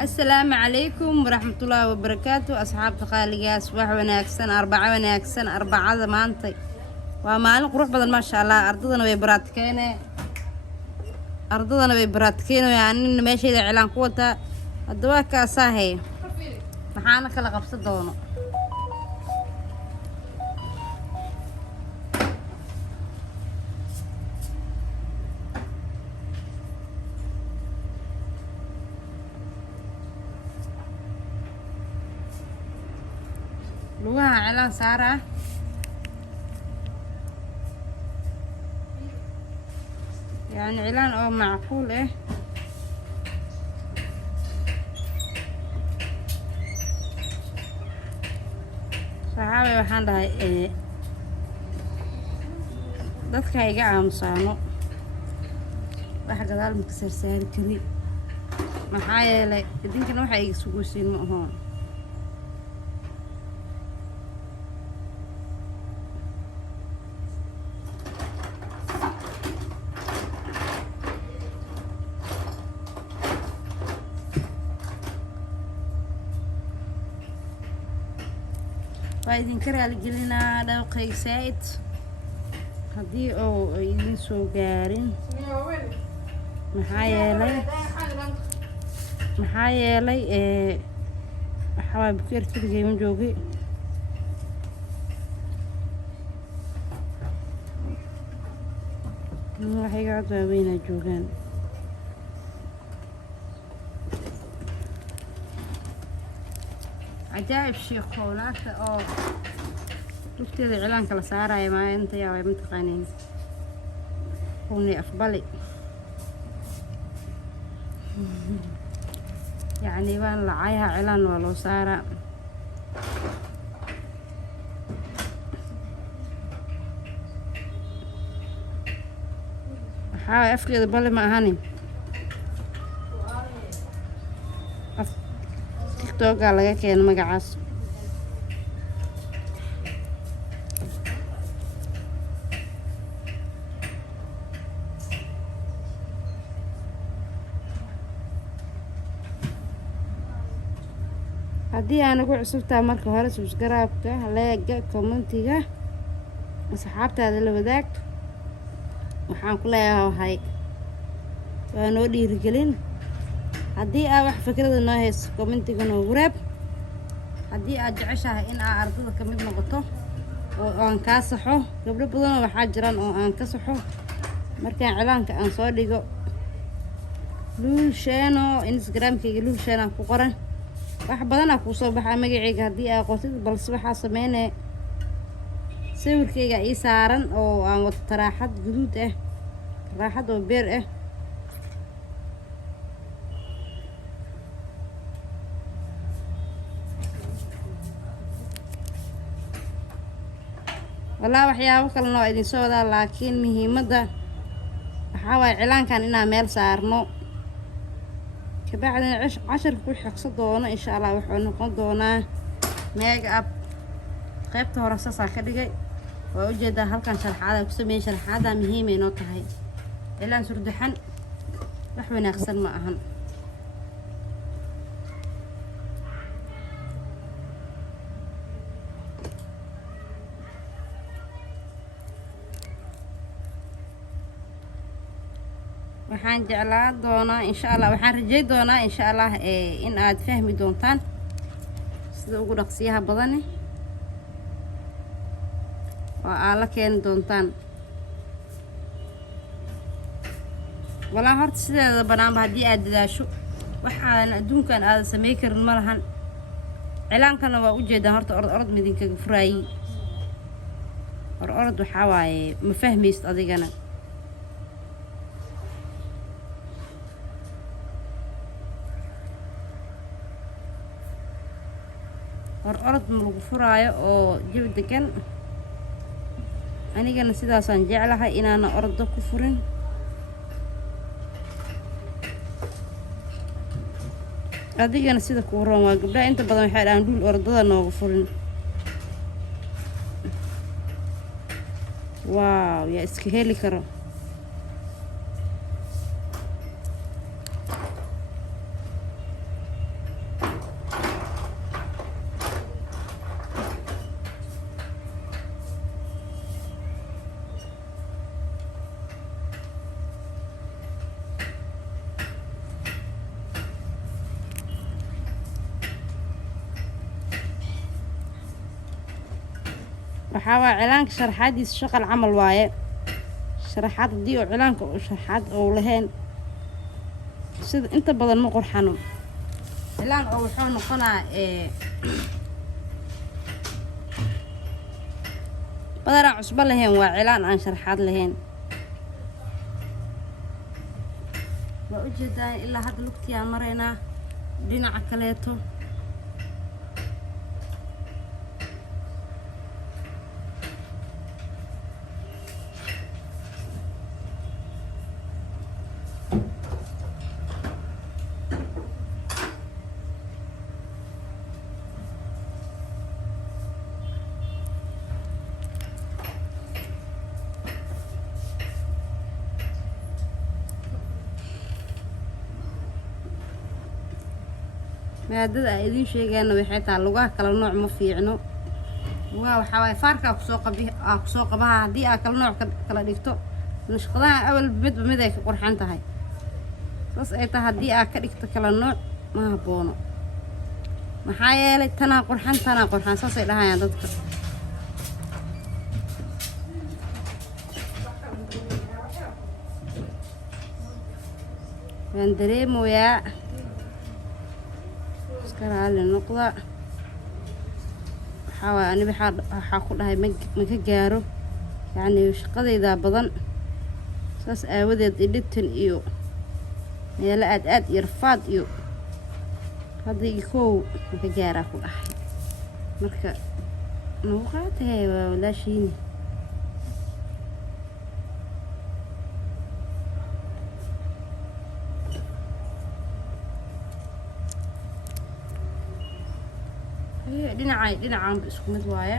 السلام عليكم ورحمة الله وبركاته أصحاب تقاليق صباح وناكسن أربعة وناكسن أربعة مانطي ومالك روح بدل ما شاء الله أرضنا ببراتكينو يعني ماشي إذا إعلان قوة الدواء كاساهي محانا كلا قبصة دونه لوها إعلان سارة يعني إعلان أو معقول إيه صحابي waxaan dhahay dadka iga aamusaano wax gadaal ma ka saari kari maxaa yeelay idinkana waxa iga suguusiin ma aho وإذن كره الجلنا لو قيسات هدي أو إذن سوغارين محايا لي حواي بكير كده جاي من جوجي waxay gacdo weena joogan عجائب شيخ خولات أو شفتي ذي إعلان كلا سارة يا ما أنت يا متقانين كوني أفضلي يعني وان لعيها إعلان ولو سارة حاول أفكر بالي ما هاني توقع laga keeno magacaas haddii aan ugu cusubtaa marka hore subscribe-ka like-ga commentiga asxaabtaada la wadaag waxaan ku leeyahay waa noo dhiirigelin haddii aad wax fikrada noo hayso commentiga noo wareeb haddii aad jeceshahay in aad ardada ka mid noqoto oo aan kaa saxo gabdho badan waxaa jiraan oo aan ka saxo markaan cilaanka aan soo dhigo luulsheeno instagramkayga luulsheena ku qoran wax badanaa kuu soo baxaa magacayga haddii aad qortid balse waxaa sameynaya sawirkayga ii saaran oo aan wato taraaxad guduud ah taraaxad oo beer ah والله waxyaabo kale noo idin soo wadaa laakiin muhiimadda waxa way cilaankan inaan meel saarno kabacdina casharka ku xigso doono insha Allah wuxuu noqon doonaa make up qaybta hore saasa ka dhigay waa ujeedaa halkan sharaxaad ku sameeyay sharaxaada muhiim ay noo tahay cilaan surdaxan wax wanaagsan ma ahan waxaan jeclaan doonaa insha Allah waxaan rajay doonaa insha Allah in aad fahmi doontaan sida ugu dhaqsiyaha badan oo aad la keen doontaan walaa horta sideeda banaanba haddii aad dadaasho waxaan adduunkan aad sameey karin ma lahan cilaankana waa ujeedaa horta orod midinkaga furaayay orod waxaa waaye ma fahmaysid adigana orod ma lagu furaayo oo jawi degan anigana sidaasaan jeclahay inaana ordo ku furin adigana sida ku roon waa gabdhaha inta badan waxay dhahaan dhul ordada nooga furin waaw yaa iska heli karo waxaa waa cilaanka sharaxaadiisa shaqal camal waaye sharaxaad haddii oo cilaanka oo sharaxaad oo lahayn sida inta badan ma qurxano cilaan oo wuxuu noqonaa badanaa cusbo lahayn waa cilaan aan sharaxaad lahayn waa ujeedaan ilaa hadda lugtii aan maraynaa dhinaca kaleeto maadada ay idin sheegayna waxay tahay lugaha kala nooc ma fiicno lugaha waxaa waaye faarka kusoo qabaha haddii aa kala nooc kala dhigto nashqadaha awal mid ay ka qurxan tahay saas ay tahay haddii aa ka dhigto kala nooc ma haboono maxaa yeelay tanaa qurxan saasay dhahayaan dadka waan dareemoyaa raali noqda waxaa waay ani waxaa ku dhahay ma ka gaaro yacni shaqadaydaa badan saas aawadeed idhitan iyo meelo aad iyo rafaad iyo hadda iyo koow ma ka gaaraa ku dhahay marka nagu qaatahe waa walaashiini dhinacaanba isku mid waaye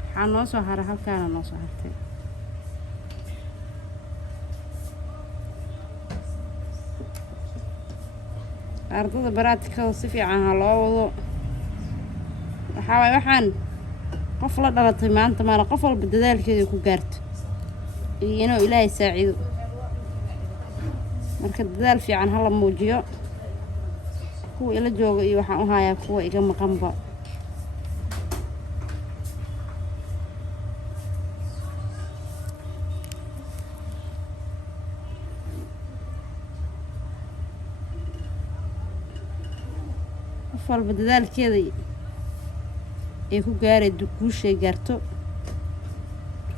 waxaa noo soo hara halkaana noo soo hartay ardada baraatikada si fiican ha loo wado waxaa waaye waxaan qof la dhalatay maanta maala qof walba dadaalkeeda ku gaarto iyo inuu ilaahay saaciido marka dadaal fiican hala muujiyo kuwa ila jooga iyo waxaan u hayaa kuwa iga maqanba qof walba dadaalkeeda ay ku gaaray guushay gaarto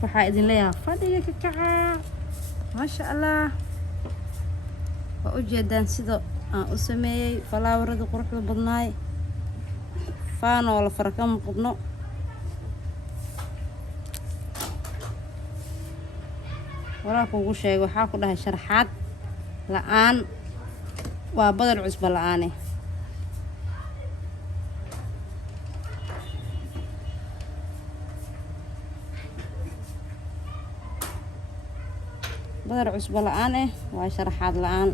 waxaa idin leeyahay fadhiga ka kacaa maasha allah waa ujeedaan sida aan u sameeyey falaawarada quruxda badnaay faanoo la fara ka muuqdno walaalka ugu sheegay waxaa ku dhahay sharaxaad la-aan waa badar cusbo la-aane badar cusbo la-aan waa sharaxaad la-aan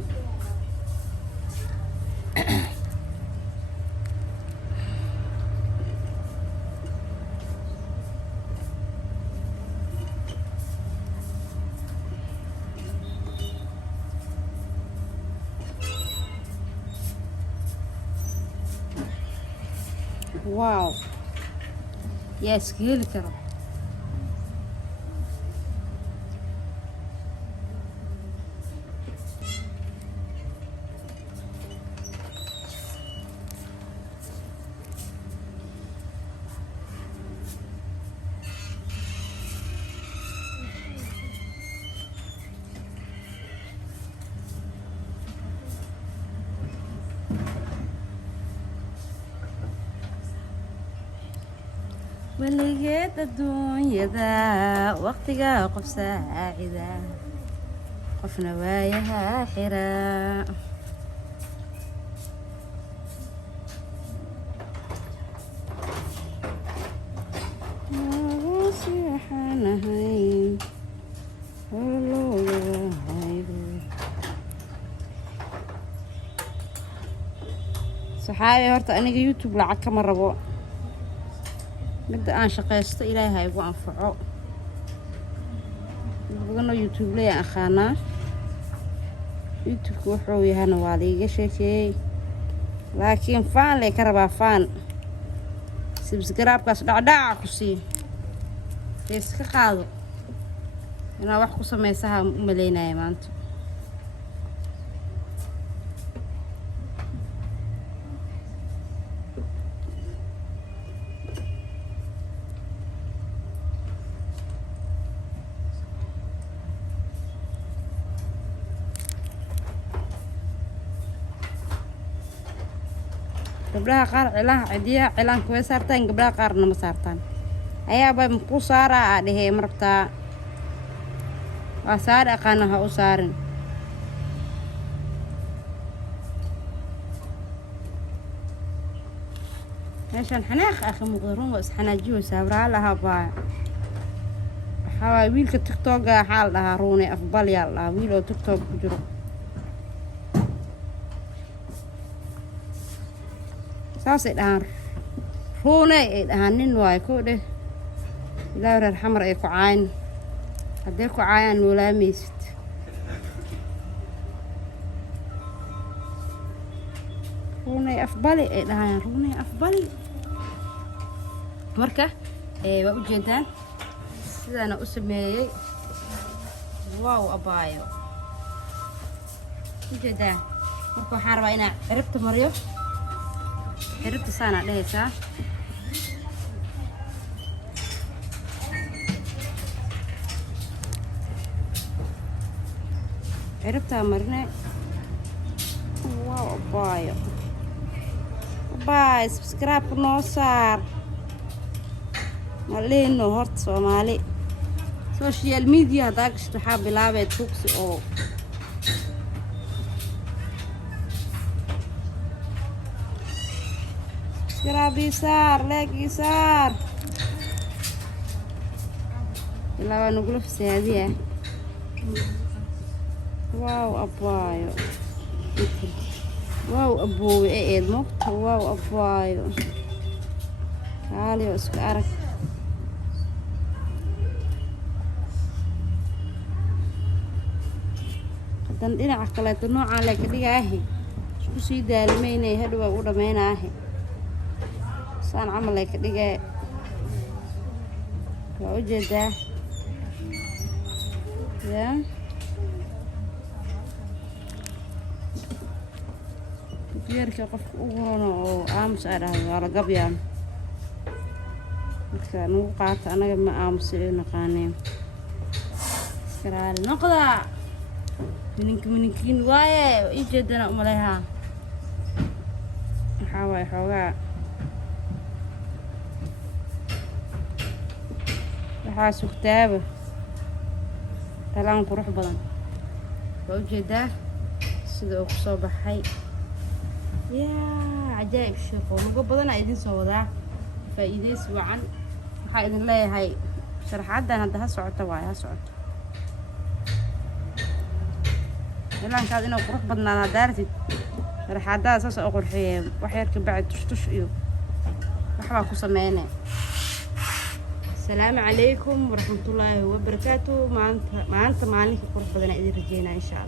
واو يا سكيل كرو ولقيت الدنيا ذا وقتها قف ساعدة قف نواياها حراء صحابي هرت أنا يوتيوب لعك كم مرة مد أنا شقيست إلهي هاي وأنفعه بقولنا يوتيوب لي أخانا يوتيوب وحوي هنا وعليه شيء لكن فان لي كربا فان سبسكرايب كاس دعدع كسي iska qaado inaa wax ku samaysaha u maleynaya maanta gabdhaha qaar cilaha cidiya cilaanka way saartaan gabdhaha qaarna ma saartaan ayaaba ku saaraa dhehey marabtaa waa saar aqaana ha u saarin meeshaan xanaaq akhi muqdaruun waa isxanaajiyo saabraa lahaa baa waxaa waay wiilka tiktoka waxaa la dhahaa ruune afbal yaa la dhahaa wiil oo tiktok ku jiro saasay dhahaan ruune ay dhahaan nin waayo koo dheh ilaa reer xamar ay ku caayn haddee ku caayaan noolaamaysid ruune afbali ay dhahaan ruune afbali marka waa ujeedaan sidaana u sameeyey waaw abaayo ujeedaan marka waxaan rabaa inaan ciribta mariyo ciribta saana dhehaysaa ciribtaa marine waaw abaayo abaay subscribe noo saar maleyno horta Soomaali social media haddaa gashto waxaa bilaabay tugsi oo subscribe saar like saar ilaa waa nagula fasaadiyaa واو أبايو واو أبوي إيه المقت واو أبايو تعالي واسكارك قدام دينا عقلات النوع على كده اهي شو سيدا الميني هدوا ودا مينا اهي سان عمل كده ووجده يا يركي قف أوهرنا أو أمس أره على قبيان كانوا قاعد أنا ما أمس نقاني سكرال نقطة منكين وايه إيجادنا أمليها حاوي حواء waxaa kitaaba talaan qurux badan oo jeeda sida uu soo baxay yaa ajaa'ib shaqo ugu badan ay idin soo wadaa faa'iideys wacan waxa idin leeyahay sharaxadan hadda ha socoto ha socoto ilaankaad inuu qurux badnaado daartid sharaxadaa saas oo qurxiyay wax yar ka bacd tush iyo waxba ku sameeyay السلام عليكم ورحمة الله وبركاته. ما أنت مالك قرب بدنا إذا رجينا إن شاء الله.